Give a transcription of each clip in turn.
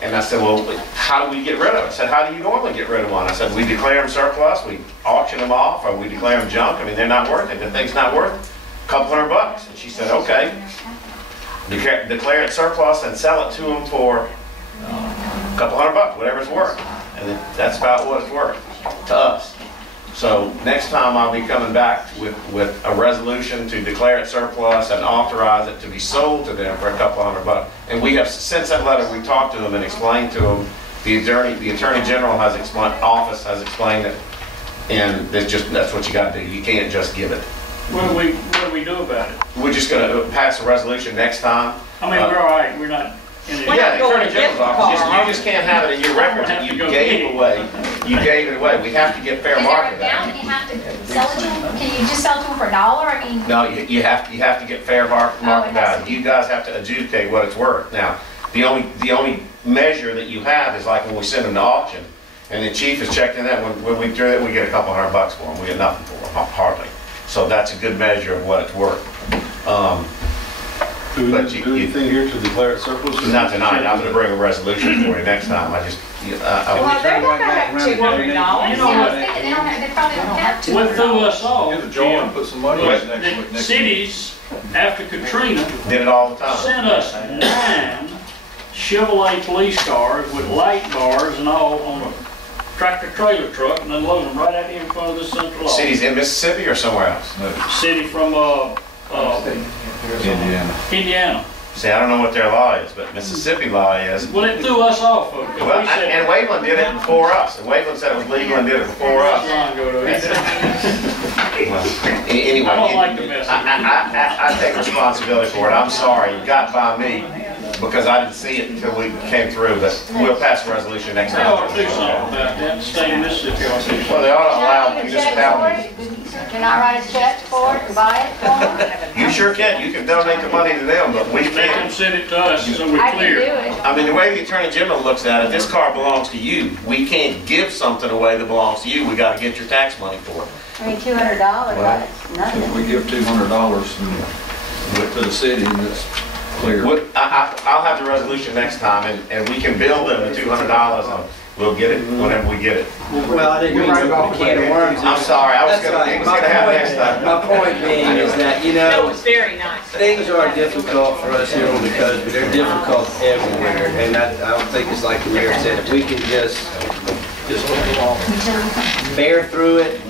And I said, well, how do we get rid of it? I said, how do you normally get rid of one? I said, we declare them surplus, we auction them off, or we declare them junk. I mean, they're not worth it. The thing's not worth a couple $100. And she said, okay, declare it surplus and sell it to them for a couple $100, whatever it's worth. And that's about what it's worth to us. So next time I'll be coming back with a resolution to declare it surplus and authorize it to be sold to them for a couple $100. And we have, since that letter, we talked to them and explained to them, the Attorney General has explained, office has explained it, and that's what you got to do. You can't just give it. What do we do about it? We're just going to pass a resolution next time. I mean, we're all right. We're not. Yeah, the Attorney General's office. You just can't have it in your records that you gave away. You gave it away. We have to get fair market value. You have to sell it to them? Can you just sell it to them for $1? I mean, no, you have to get fair market value. You guys have to adjudicate what it's worth. Now, the only measure that you have is like when we send them to auction, and the chief is checking that. When we do it, we get a couple $100 for them. We get nothing for them, hardly. So that's a good measure of what it's worth. Do we anything here to declare it surplus? Not tonight. I'm going to bring a resolution for you next time. I just. well, they're not going to have $200. You know what? They probably don't have $200. What threw us off? Get a jar and put some money in it The cities, after Katrina, did it all the time. sent us 9 Chevrolet police cars with light bars and all on a tractor trailer truck, and unload them right out here in front of the central office. Cities in Mississippi or somewhere else? No. City from Indiana. See, I don't know what their law is, but Mississippi law is. Well, it threw us off. Well, and Waveland did it before us. And Waveland said it was legal and did it before us. Anyway, I don't like the message. I take responsibility for it. I'm sorry. It got by me because I didn't see it until we came through. But we'll pass a resolution next They ought time. to do something about that. State of Mississippi ought to do something. Well, they ought to allow municipalities. Can I write a check for it and buy it for them? You sure can. You can donate the money to them, but we Make them can't. send it to us so we're I can do clear. it. I mean, the way the Attorney General looks at it, this car belongs to you. We can't give something away that belongs to you. We got to get your tax money for it. I mean, $200, that's nothing. If we give $200 to the city, and it's clear. I'll have the resolution next time, and we can bill them the $200, and we'll get it whenever we get it. Well, I didn't mean to open a can of worms. I'm sorry, I was That's going right. to have next time. My point being is that, you That know, was very nice. things are difficult for us here on the coast, but they're difficult everywhere. And I don't think it's like the mayor said, if we can just bear through it.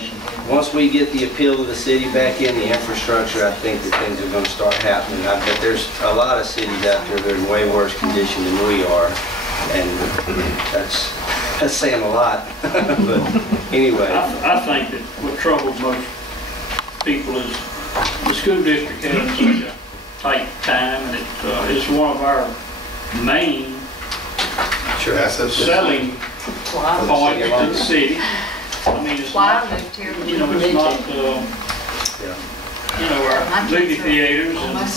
Once we get the appeal of the city back in, the infrastructure, I think that things are going to start happening. I bet there's a lot of cities out there that are in way worse condition than we are. And that's saying a lot. But anyway. I think that what troubles most people is the school district has such a tight time, and it's one of our main selling points to the city. I mean, it's not, you know, it's not, you know, our movie theaters and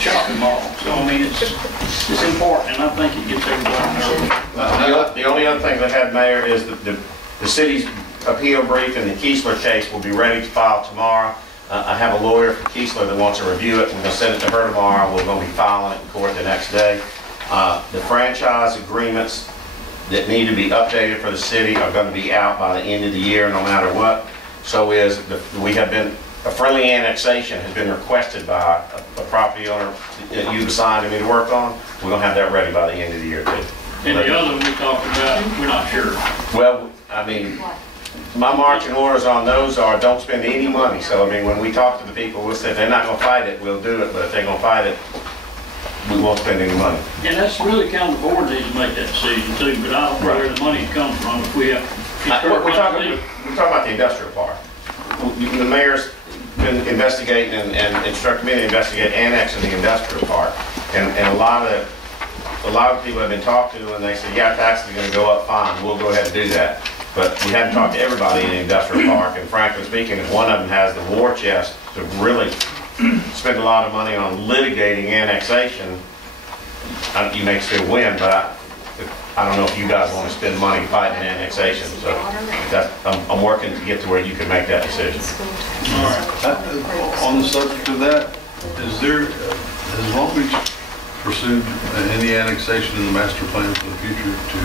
shopping malls. So, I mean, it's important, and I think it gets everybody. The only other thing they had, Mayor, is that the city's appeal brief in the Keesler case will be ready to file tomorrow. I have a lawyer for Keesler that wants to review it. We're going to send it to her tomorrow. We're going to be filing it in court the next day. The franchise agreements that need to be updated for the city are going to be out by the end of the year, no matter what. So a friendly annexation has been requested by a property owner that you've assigned to me to work on. We're going to have that ready by the end of the year too. And the other one we talked about, we're not sure. Well, I mean, my marching orders on those are don't spend any money. So, I mean, when we talk to the people, we'll say if they're not going to fight it, we'll do it. But if they're going to fight it, we won't spend any money. And that's really kind of the board needs to make that decision too, but I don't know where the money comes from if we have. We're talking about the industrial park. The mayor's been investigating and instructed me to investigate annexing the industrial park. And a lot of people have been talked to, and they say, yeah, it's actually going to go up fine. We'll go ahead and do that. But we haven't talked to everybody in the industrial park. And frankly speaking, if one of them has the war chest to really spend a lot of money on litigating annexation, you may still win, but I don't know if you guys want to spend money fighting annexation. So I'm working to get to where you can make that decision. All right. On the subject of that, is there, has Long Beach pursued any annexation in the master plan for the future to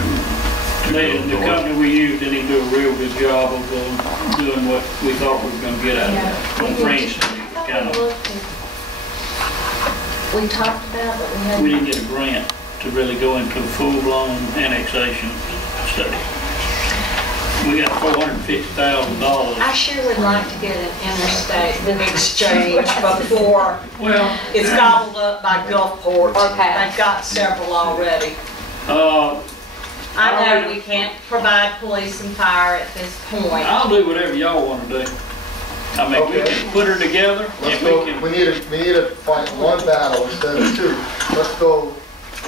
The go company we used didn't do a real good job of doing what we thought we were gonna get out of that. On French Street, it was kind of, We talked about that we had. we didn't get a grant to really go into a full-blown annexation study. We got $450,000. I sure would like to get an interstate exchange before Well, it's gobbled up by Gulfport. Okay. They've got several already. uh, I know we can't provide police and fire at this point. I'll do whatever y'all wanna do. I mean, we Okay. can put her together Let's and we go, can, we need to fight one battle instead of two.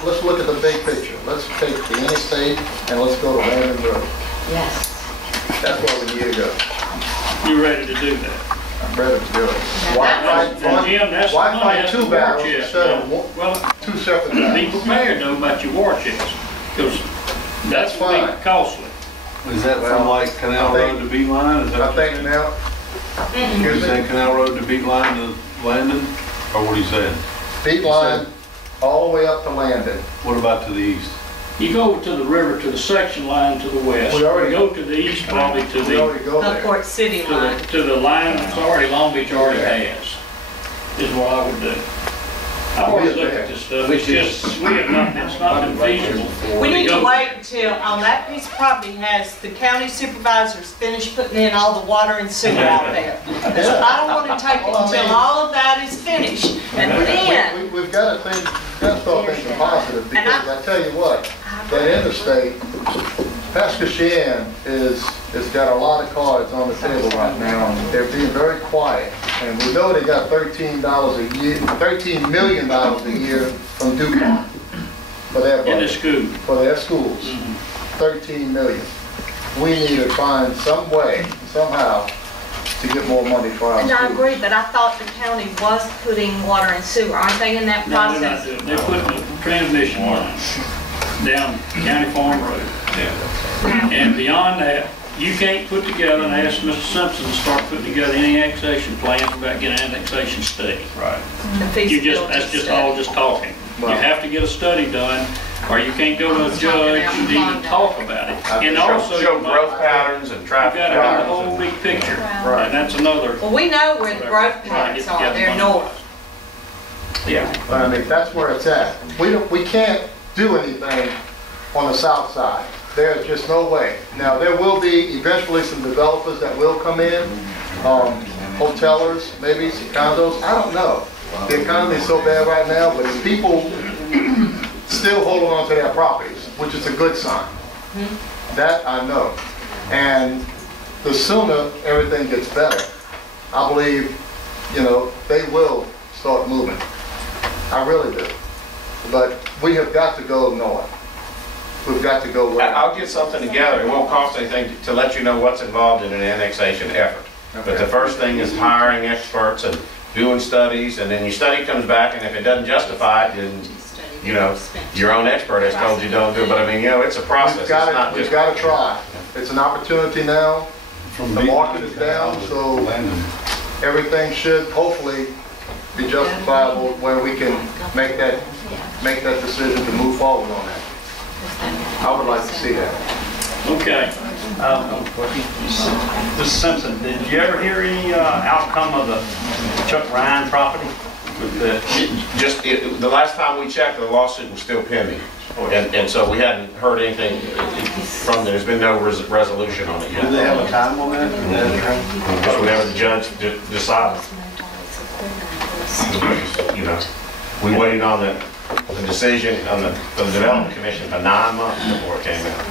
Let's look at the big picture. Let's take the interstate and let's go to Landon Road. Yes. That's where we need to go. you ready to do that? I'm ready to do it. Why fight Now, Jim, that's why the fight money, two that's the war battles chest. instead of Well, two separate be battles? prepared though about your war chest, because that's That's gonna be fine. costly. Is that from like Canal I think- Road to Beeline? Is that I what you're think saying? now, You're excuse me, saying Canal Road to Beeline to Landon? Or what are you saying? beat line all the way up to Landon. What about to the east? You go to the river, to the section line to the west. We already- You go to the east, probably to We the, already go there. Gulfport City line. to the line that's already, Long Beach already has, is what I would do. I've always looked at this stuff, it's just, it's not been feasible. We need to go- wait until, on that piece of property has the county supervisors finished putting in all the water and sewer out there. So I don't want to take it until all of that is finished. And then, We've got to start thinking positive, because I tell you what, that interstate, Pascashian has got a lot of cards on the table right now, and they're being very quiet. And we know they got $13 $13 million a year from DuPont for their In the budget, school. for their schools. 13 million. We need to find some way, somehow, to get more money for our and I schools. agree, but I thought the county was putting water and sewer. Aren't they in that No, they're not process? doing, they're putting a transmission line down County Farm Road. And beyond that, you can't put together and ask Mr. Simpson to start putting together any annexation plans without getting an annexation study. Right. The You just, feasibility that's just study. all just talking. You Right. have to get a study done, or you can't go to a judge and even talk about it. And also, Show you might- growth patterns and you've traffic got to have the patterns. whole big picture. Right. And that's another. Well, we know where the growth Trying to patterns get are. together They're money. north. Yeah. But I mean, that's where it's at. We can't do anything on the south side. There's just no way. Now, there will be eventually some developers that will come in, hotelers, maybe some condos, I don't know. The economy is so bad right now, but it's people still holding on to their properties, which is a good sign. That I know. And the sooner everything gets better, I believe, they will start moving. I really do. But we have got to go north. We've got to go where. I'll get something together. It won't cost anything to let you know what's involved in an annexation effort. But the first thing is hiring experts and doing studies, and then your study comes back, and if it doesn't justify it, then, your own expert has told you don't do it. But I mean, it's a process. It's not We've just. got to try. It's an opportunity now. From The Beeline market is to Canal down, to so Landon. everything should hopefully be justifiable where we can make that decision to move forward on that. I would like to see that. Okay. Mr. Simpson, did you ever hear any outcome of the Chuck Ryan property? With the The last time we checked, the lawsuit was still pending. And so we hadn't heard anything from, there's been no resolution on it Do they yet. have a time on that? Just whenever the judge decides. We waited on the decision on the Development Commission for 9 months before it came out.